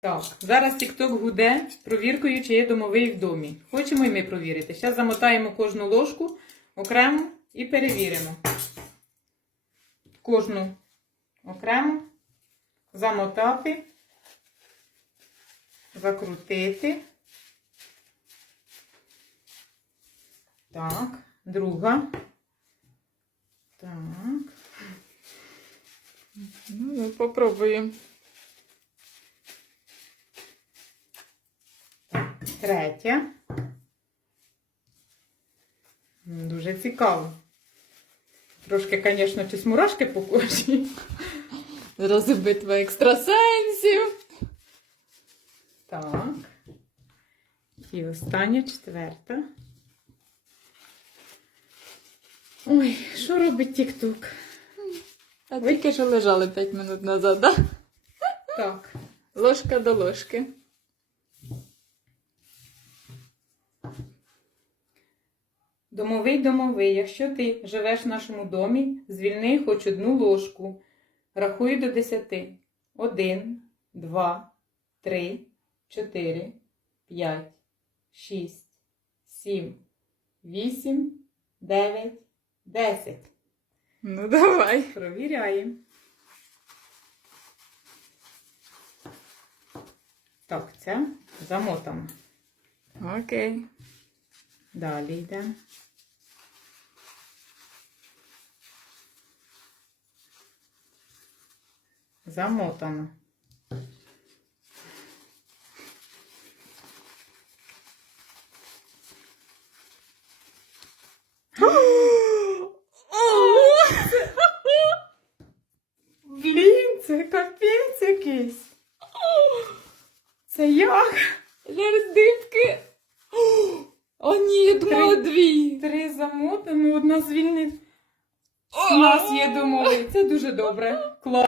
Так, зараз TikTok гуде провіркою, чи є домовий в домі. Хочемо і ми провірити. Зараз замотаємо кожну ложку окремо і перевіримо. Кожну окремо замотати, закрутити. Так, друга. Так. Ну, ну, попробуємо. Третя. Дуже цікаво. Трошки, звісно, чи мурашки по кожі. Зараз битва екстрасенсів. Так. І остання четверта. Ой, що робить Тік-Ток? А тільки що лежали 5 минут назад, да? Так. Ложка до ложки. Домовий домовий, якщо ти живеш в нашому домі, звільни хоч одну ложку. Рахую до десяти. Один, два, три, чотири, п'ять, шість, сім, вісім, дев'ять, десять. Ну, давай. Провіряємо. Так, ця замотана. Окей. Далі йдемо. Замотано. Блін, це капець якийсь. Це як? Зараз дивки. О, ні, я думала Три. дві. Три замотано, одна звільнить. У нас є домовий. Це дуже добре. Клас.